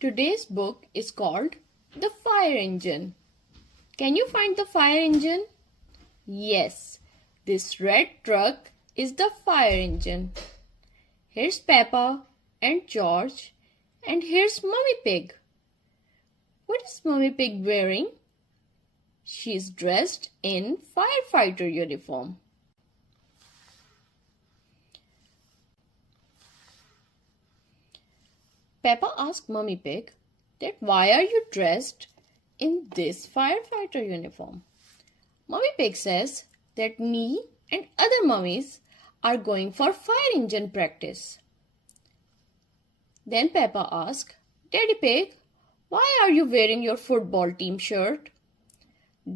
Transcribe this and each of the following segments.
Today's book is called The Fire Engine. Can you find the fire engine? Yes, this red truck is the fire engine. Here's Peppa and George, and here's Mummy Pig. What is Mummy Pig wearing? She's dressed in firefighter uniform. Peppa asked Mummy Pig that why are you dressed in this firefighter uniform? Mummy Pig says that me and other mummies are going for fire engine practice. Then Peppa asked, Daddy Pig, why are you wearing your football team shirt?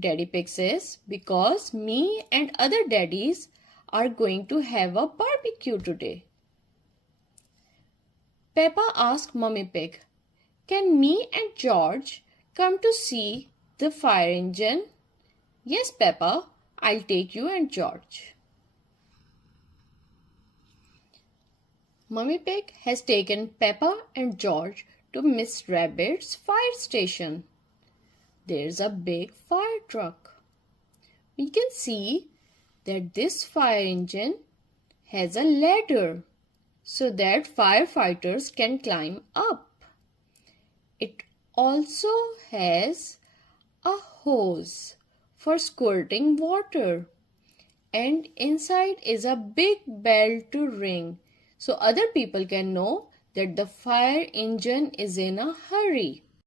Daddy Pig says, because me and other daddies are going to have a barbecue today. Peppa asked Mummy Pig, can me and George come to see the fire engine? Yes, Peppa, I'll take you and George. Mummy Pig has taken Peppa and George to Miss Rabbit's fire station. There's a big fire truck. We can see that this fire engine has a ladder so that firefighters can climb up. It also has a hose for squirting water, and inside is a big bell to ring so other people can know that the fire engine is in a hurry.